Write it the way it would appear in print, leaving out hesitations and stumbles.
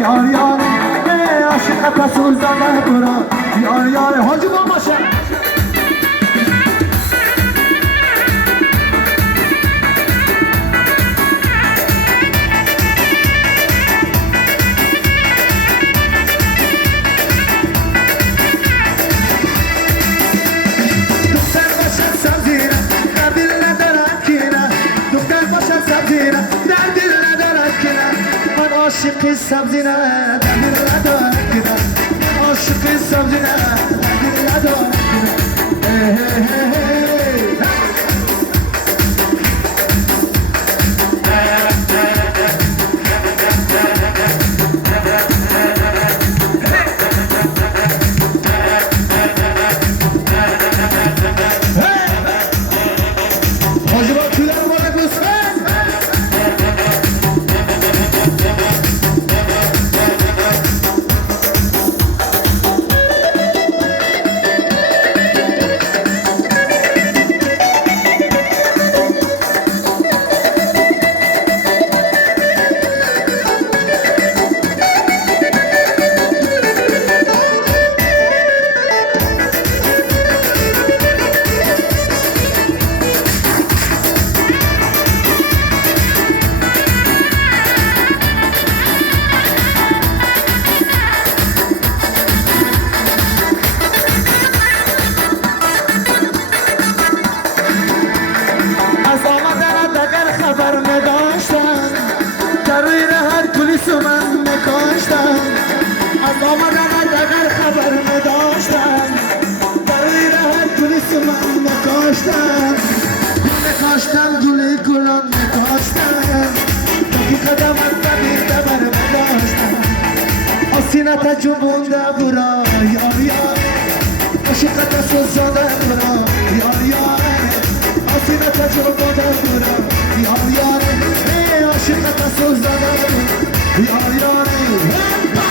یار یار عاشق سوزانه برا یار یار حاجی باشه عاشق سبزی نه دل ندارم کنه عاشق سبزی نه دل ندارم کنه نکاشتم گلی گلان نکاشتم که قدم از زمین دبر بداشتم آسینت جنبونده برا یار یار عشقت سوزانده برا یار یار آسینت جنبونده برا یار یار عشقت سوزانده برا یار یار